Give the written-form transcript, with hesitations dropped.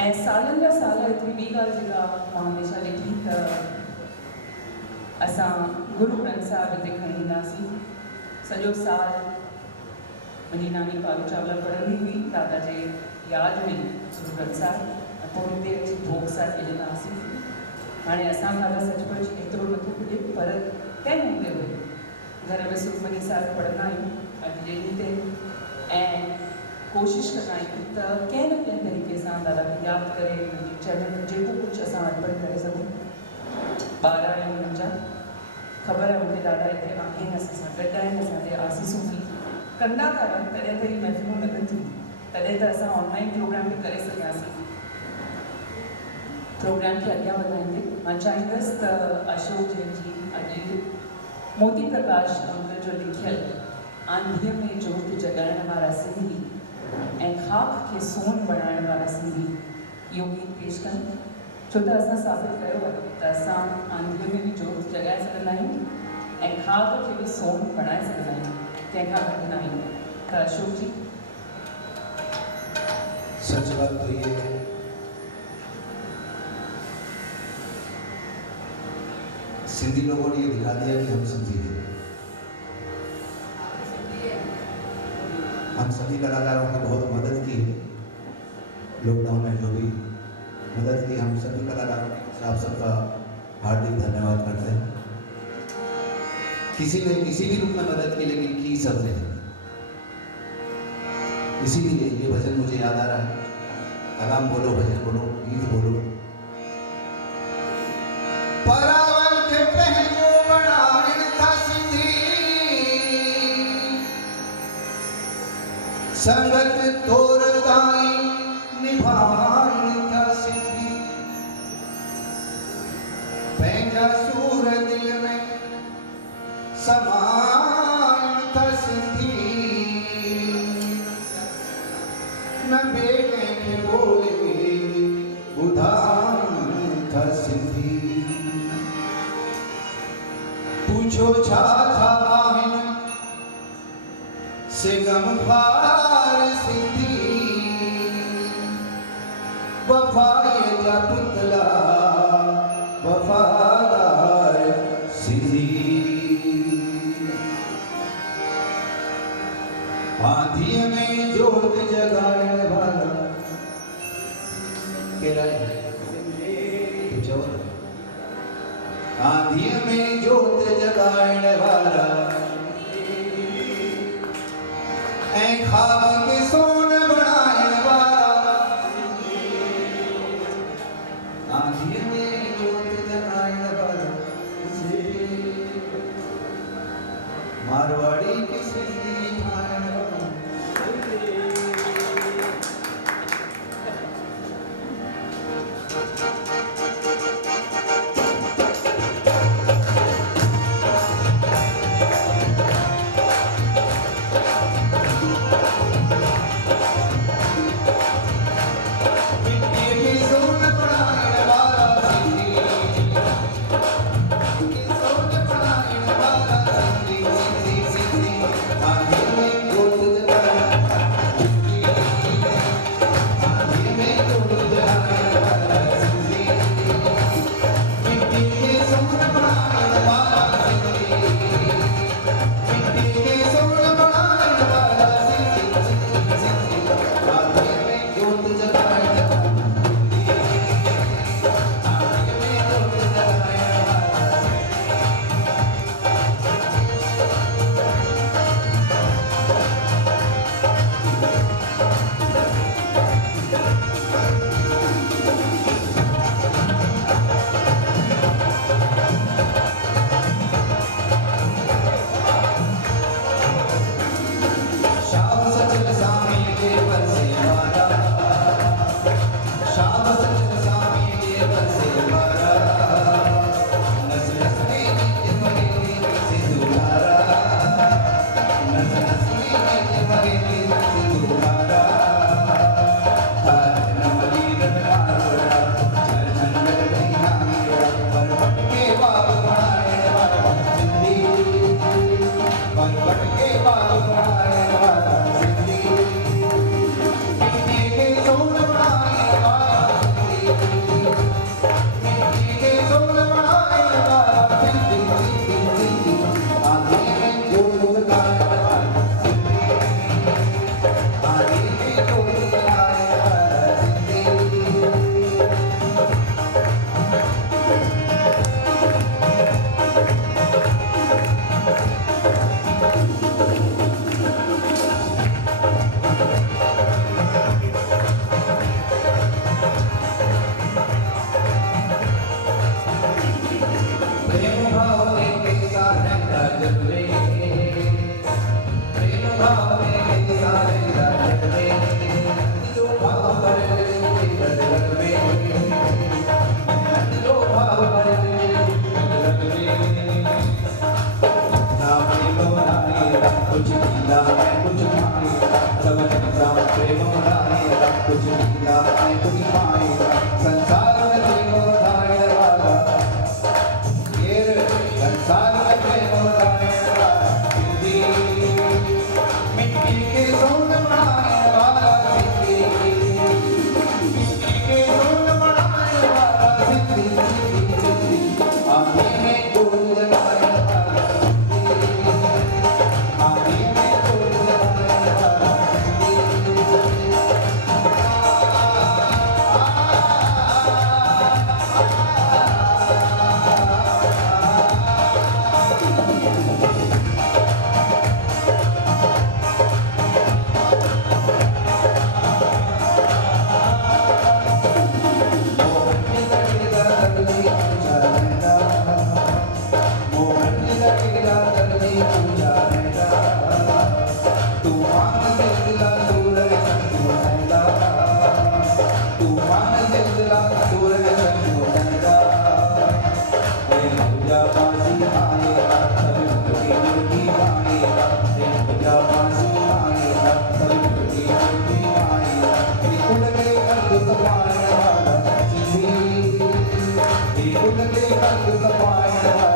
ऐं सालनि जा साल हिकिड़ी ॿी ॻाल्हि जेका मां हमेशह ॾिठी त असां गुरु ग्रंथ साहिब हिते खणी ईंदासीं। सॼो साल मुंहिंजी नानी पारू चावला पढ़ंदी हुई दादा जे यादि में गुरु ग्रंथ साहिब, ऐं पोइ हिते अची भोग साहिब मिलंदासीं। हाणे असांखां त सचुपचु एतिरो नथो पुॼे, पर तंहिं हूंदे बि घर में सुखमनी साहिब पढ़ंदा आहियूं अॼु जे ॾींहं ते, ऐं कोशिशि कंदा आहियूं त कंहिं न कंहिं तरीक़े सां दादा खे यादि करे उनजी चरणनि जेको कुझु असां अर्पण करे सघूं। ॿार आहिनि मुंहिंजा, ख़बर आहे मूंखे दादा हिते आहिनि, असां सां गॾु आहिनि, असांजे आसीसूं बि कंदा था रहनि, तॾहिं त ही महफ़िलूं लॻनि थियूं, तॾहिं त असां ऑनलाइन प्रोग्राम बि करे सघियासीं। प्रोग्राम खे अॻियां वधाईंदे मां चाहींदसि त अशोक जैन जी अॼु मोती प्रकाश अंकल जो लिखियल आंधीअ में जोति जॻाइण वारा सिंधी ऐं ख़ाक खे सोन बणाइण वारा सिंधी इहो गीत पेश कनि, छो त असां साबित कयो आहे त असां आंधीअ में बि जोति जॻाए सघंदा आहियूं ऐं ख़ाक खे बि सोन बणाए सघंदा आहियूं, कंहिंखां घटि न आहियूं। त अशोक जी। सच बात तो ये है, सिंधी लोगों ने ये दिखा दिया कि हम सिंधी हैं। हम सभी कलाकारों की बहुत मदद की है, लॉकडाउन में जो भी मदद की, हम सभी कलाकारों की आप सबका हार्दिक धन्यवाद करते हैं। किसी ने किसी भी रूप में मदद की, लेकिन की सबने। इसीलिए ये भजन मुझे याद आ रहा है, कलाम बोलो, भजन बोलो, गीत बोलो। परावल के पहलू बनावन था सिंधी, संगत तोरताई निभान था सिंधी, पंहिंजा सूर दिल में समान था सिंधी, न बेटे के बोले बुधान था सिंधी। पूछो छा था आहिन से गमखार सिंधी, वफाए जा पुतला वफादार सिंधी। आंधीअ में जोत जगाइण वाला केड़ा है? आंधीअ में जोत जगाइण वाला ऐं ख़्वाब खे सोन बणाइण वारा। आंधीअ में जोत जगाइण वारा मारवाड़ी के सिंधी ठाहिण वारा। पूजा आई तुझी मायेला संसार में प्रेम धारण वाला ये संसार में प्रेम धारण वाला सिद्धि मिट्टी के सोन बनाने वाला सिद्धि मिट्टी के सोन बनाने वाला सिद्धि आगे में फूल लगाने वाला सिद्धि आगे में फूल लगाने वाला Thank you.